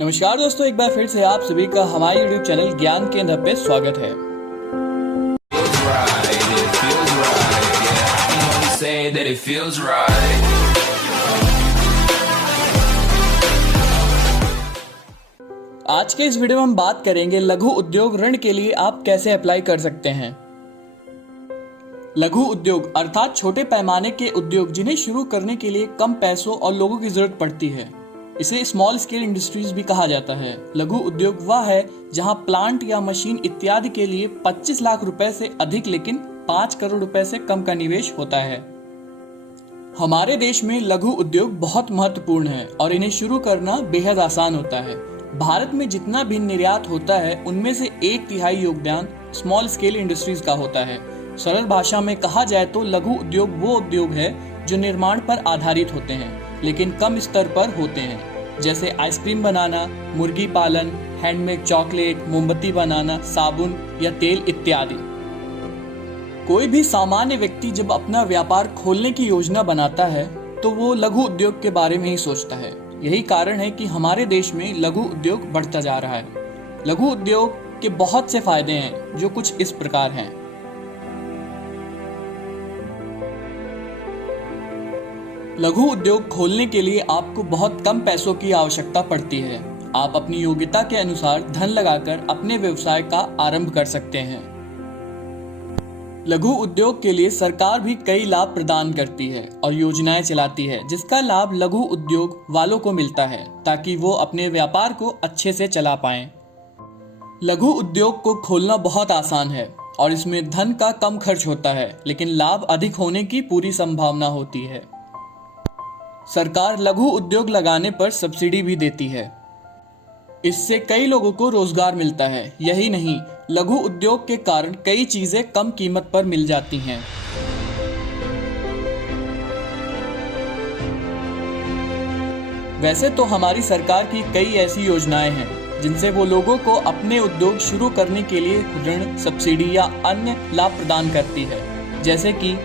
नमस्कार दोस्तों, एक बार फिर से आप सभी का हमारे यूट्यूब चैनल ज्ञान केंद्र पे स्वागत है। आज के इस वीडियो में हम बात करेंगे लघु उद्योग ऋण के लिए आप कैसे अप्लाई कर सकते हैं। लघु उद्योग अर्थात छोटे पैमाने के उद्योग जिन्हें शुरू करने के लिए कम पैसों और लोगों की जरूरत पड़ती है, इसे स्मॉल स्केल इंडस्ट्रीज भी कहा जाता है। लघु उद्योग वह है जहां प्लांट या मशीन इत्यादि के लिए 25 लाख रुपए से अधिक लेकिन 5 करोड़ रुपए से कम का निवेश होता है। हमारे देश में लघु उद्योग बहुत महत्वपूर्ण है और इन्हें शुरू करना बेहद आसान होता है। भारत में जितना भी निर्यात होता है उनमें से 1/3 योगदान स्मॉल स्केल इंडस्ट्रीज का होता है। सरल भाषा में कहा जाए तो लघु उद्योग वो उद्योग है जो निर्माण पर आधारित होते हैं लेकिन कम स्तर पर होते हैं, जैसे आइसक्रीम बनाना, मुर्गी पालन, हैंडमेड चॉकलेट, मोमबत्ती बनाना, साबुन या तेल इत्यादि। कोई भी सामान्य व्यक्ति जब अपना व्यापार खोलने की योजना बनाता है तो वो लघु उद्योग के बारे में ही सोचता है। यही कारण है कि हमारे देश में लघु उद्योग बढ़ता जा रहा है। लघु उद्योग के बहुत से फायदे हैं जो कुछ इस प्रकार हैं। लघु उद्योग खोलने के लिए आपको बहुत कम पैसों की आवश्यकता पड़ती है। आप अपनी योग्यता के अनुसार धन लगाकर अपने व्यवसाय का आरंभ कर सकते हैं। लघु उद्योग के लिए सरकार भी कई लाभ प्रदान करती है और योजनाएं चलाती है जिसका लाभ लघु उद्योग वालों को मिलता है ताकि वो अपने व्यापार को अच्छे से चला पाएं। लघु उद्योग को खोलना बहुत आसान है और इसमें धन का कम खर्च होता है लेकिन लाभ अधिक होने की पूरी संभावना होती है। सरकार लघु उद्योग लगाने पर सब्सिडी भी देती है। इससे कई लोगों को रोजगार मिलता है। यही नहीं, लघु उद्योग के कारण कई चीजें कम कीमत पर मिल जाती हैं। वैसे तो हमारी सरकार की कई ऐसी योजनाएं हैं जिनसे वो लोगों को अपने उद्योग शुरू करने के लिए ऋण, सब्सिडी या अन्य लाभ प्रदान करती है, जैसे कि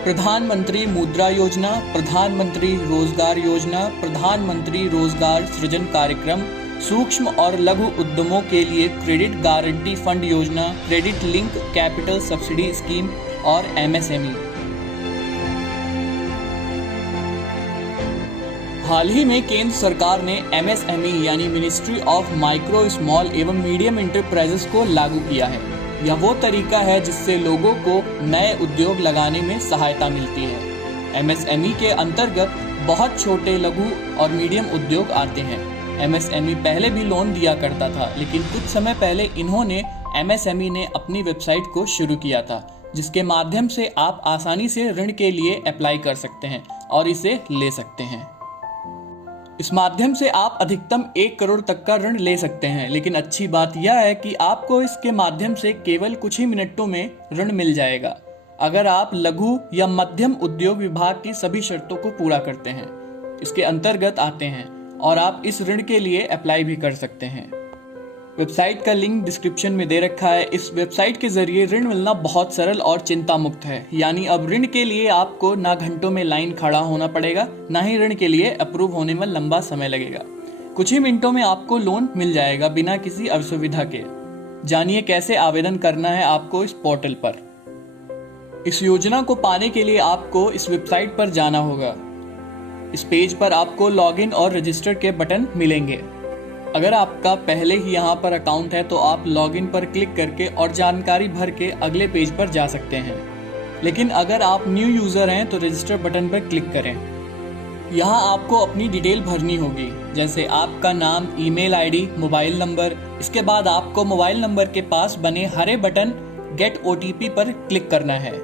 प्रधानमंत्री मुद्रा योजना, प्रधानमंत्री रोजगार योजना, प्रधानमंत्री रोजगार सृजन कार्यक्रम, सूक्ष्म और लघु उद्यमों के लिए क्रेडिट गारंटी फंड योजना, credit link capital subsidy scheme और MSME। हाल ही में केंद्र सरकार ने MSME यानी मिनिस्ट्री ऑफ माइक्रो, स्मॉल एवं मीडियम इंटरप्राइजेस को लागू किया है। यह वो तरीका है जिससे लोगों को नए उद्योग लगाने में सहायता मिलती है। MSME के अंतर्गत बहुत छोटे, लघु और मीडियम उद्योग आते हैं। MSME पहले भी लोन दिया करता था लेकिन कुछ समय पहले इन्होंने MSME ने अपनी वेबसाइट को शुरू किया था जिसके माध्यम से आप आसानी से ऋण के लिए अप्लाई कर सकते हैं और इसे ले सकते हैं। इस माध्यम से आप अधिकतम 1 करोड़ तक का ऋण ले सकते हैं, लेकिन अच्छी बात यह है कि आपको इसके माध्यम से केवल कुछ ही मिनटों में ऋण मिल जाएगा अगर आप लघु या मध्यम उद्योग विभाग की सभी शर्तों को पूरा करते हैं, इसके अंतर्गत आते हैं और आप इस ऋण के लिए अप्लाई भी कर सकते हैं। वेबसाइट का लिंक डिस्क्रिप्शन में दे रखा है। इस वेबसाइट के जरिए ऋण मिलना बहुत सरल और चिंता मुक्त है। यानी अब ऋण के लिए आपको ना घंटों में लाइन खड़ा होना पड़ेगा, ना ही ऋण के लिए अप्रूव होने में लंबा समय लगेगा। कुछ ही मिनटों में आपको लोन मिल जाएगा बिना किसी असुविधा के। जानिए कैसे आवेदन करना है आपको इस पोर्टल पर। इस योजना को पाने के लिए आपको इस वेबसाइट पर जाना होगा। इस पेज पर आपको लॉगिन और रजिस्टर के बटन मिलेंगे। अगर आपका पहले ही यहाँ पर अकाउंट है तो आप लॉगिन पर क्लिक करके और जानकारी भर के अगले पेज पर जा सकते हैं, लेकिन अगर आप न्यू यूजर हैं तो रजिस्टर बटन पर क्लिक करें। यहाँ आपको अपनी डिटेल भरनी होगी, जैसे आपका नाम, ईमेल आईडी, मोबाइल नंबर। इसके बाद आपको मोबाइल नंबर के पास बने हरे बटन गेट OTP पर क्लिक करना है।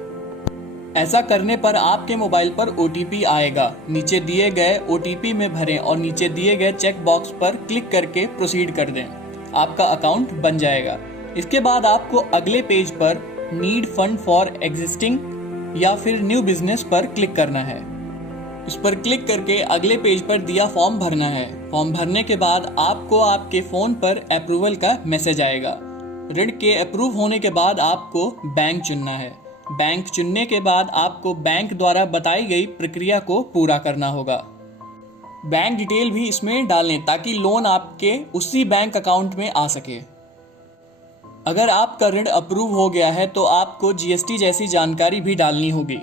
ऐसा करने पर आपके मोबाइल पर OTP आएगा। नीचे दिए गए OTP में भरें और नीचे दिए गए चेक बॉक्स पर क्लिक करके प्रोसीड कर दें। आपका अकाउंट बन जाएगा। इसके बाद आपको अगले पेज पर नीड फंड फॉर एग्जिस्टिंग या फिर न्यू बिजनेस पर क्लिक करना है। इस पर क्लिक करके अगले पेज पर दिया फॉर्म भरना है। फॉर्म भरने के बाद आपको आपके फोन पर अप्रूवल का मैसेज आएगा। ऋण के अप्रूव होने के बाद आपको बैंक चुनना है। बैंक चुनने के बाद आपको बैंक द्वारा बताई गई प्रक्रिया को पूरा करना होगा। बैंक डिटेल भी इसमें डालें ताकि लोन आपके उसी बैंक अकाउंट में आ सके। अगर आपका ऋण अप्रूव हो गया है तो आपको जीएसटी जैसी जानकारी भी डालनी होगी।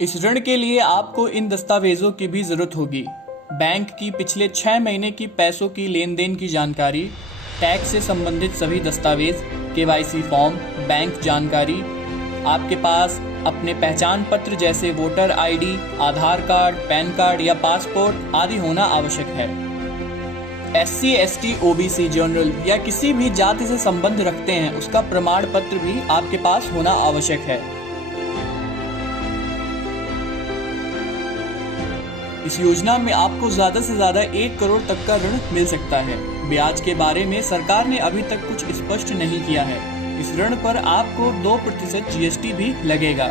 इस ऋण के लिए आपको इन दस्तावेजों की भी जरूरत होगी। बैंक की पिछले 6 महीने की पैसों की लेन देन की जानकारी, टैक्स से संबंधित सभी दस्तावेज, केवाईसी फॉर्म, बैंक जानकारी, आपके पास अपने पहचान पत्र जैसे वोटर आईडी, आधार कार्ड, पैन कार्ड या पासपोर्ट आदि होना आवश्यक है। SC, ST, OBC, जनरल या किसी भी जाति से संबंध रखते हैं उसका प्रमाण पत्र भी आपके पास होना आवश्यक है। इस योजना में आपको ज्यादा से ज्यादा 1 करोड़ तक का ऋण मिल सकता है। ब्याज के बारे में सरकार ने अभी तक कुछ स्पष्ट नहीं किया है। इस ऋण पर आपको 2% GST भी लगेगा।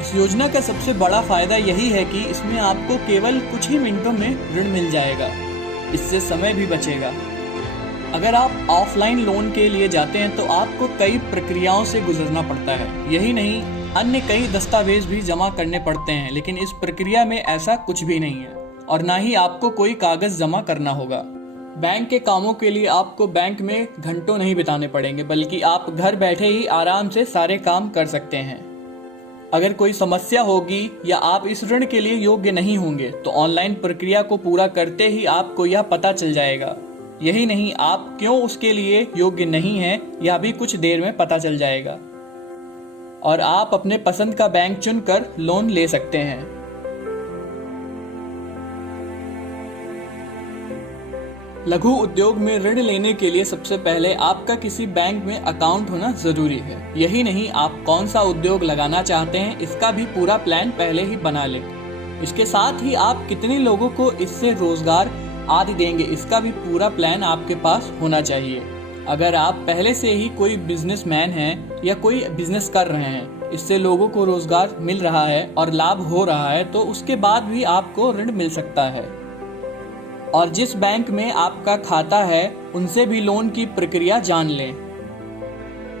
इस योजना का सबसे बड़ा फायदा यही है कि इसमें आपको केवल कुछ ही मिनटों में ऋण मिल जाएगा। इससे समय भी बचेगा। अगर आप ऑफलाइन लोन के लिए जाते हैं तो आपको कई प्रक्रियाओं से गुजरना पड़ता है। यही नहीं, अन्य कई दस्तावेज भी जमा करने पड़ते हैं, लेकिन इस प्रक्रिया में ऐसा कुछ भी नहीं है और ना ही आपको कोई कागज जमा करना होगा। बैंक के कामों के लिए आपको बैंक में घंटों नहीं बिताने पड़ेंगे, बल्कि आप घर बैठे ही आराम से सारे काम कर सकते हैं। अगर कोई समस्या होगी या आप इस ऋण के लिए योग्य नहीं होंगे तो ऑनलाइन प्रक्रिया को पूरा करते ही आपको यह पता चल जाएगा। यही नहीं, आप क्यों उसके लिए योग्य नहीं हैं यह भी कुछ देर में पता चल जाएगा और आप अपने पसंद का बैंक चुनकर लोन ले सकते हैं। लघु उद्योग में ऋण लेने के लिए सबसे पहले आपका किसी बैंक में अकाउंट होना जरूरी है। यही नहीं, आप कौन सा उद्योग लगाना चाहते हैं इसका भी पूरा प्लान पहले ही बना लें। इसके साथ ही आप कितने लोगों को इससे रोजगार आदि देंगे इसका भी पूरा प्लान आपके पास होना चाहिए। अगर आप पहले से ही कोई बिजनेसमैन हैं या कोई बिजनेस कर रहे हैं, इससे लोगों को रोजगार मिल रहा है और लाभ हो रहा है, तो उसके बाद भी आपको ऋण मिल सकता है। और जिस बैंक में आपका खाता है उनसे भी लोन की प्रक्रिया जान लें।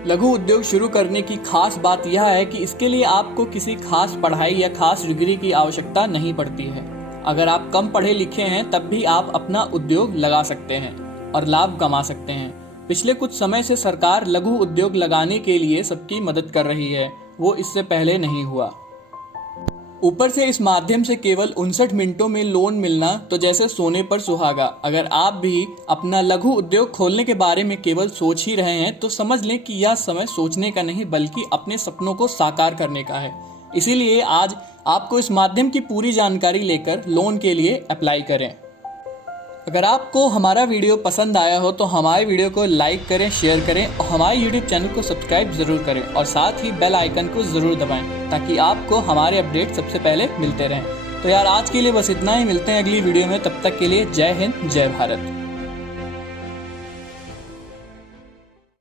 लघु उद्योग शुरू करने की खास बात यह है कि इसके लिए आपको किसी खास पढ़ाई या खास डिग्री की आवश्यकता नहीं पड़ती है। अगर आप कम पढ़े लिखे हैं तब भी आप अपना उद्योग लगा सकते हैं और लाभ कमा सकते हैं। पिछले कुछ समय से सरकार लघु उद्योग लगाने के लिए सबकी मदद कर रही है, वो इससे पहले नहीं हुआ। ऊपर से इस माध्यम से केवल 59 मिनटों में लोन मिलना तो जैसे सोने पर सुहागा। अगर आप भी अपना लघु उद्योग खोलने के बारे में केवल सोच ही रहे हैं तो समझ लें कि यह समय सोचने का नहीं बल्कि अपने सपनों को साकार करने का है। इसीलिए आज आपको इस माध्यम की पूरी जानकारी लेकर लोन के लिए अप्लाई करें। अगर आपको हमारा वीडियो पसंद आया हो तो हमारे वीडियो को लाइक करें, शेयर करें और हमारे यूट्यूब चैनल को सब्सक्राइब जरूर करें और साथ ही बेल आइकन को जरूर दबाएं ताकि आपको हमारे अपडेट सबसे पहले मिलते रहें। तो यार आज के लिए बस इतना ही, मिलते हैं अगली वीडियो में। तब तक के लिए जय हिंद, जय भारत।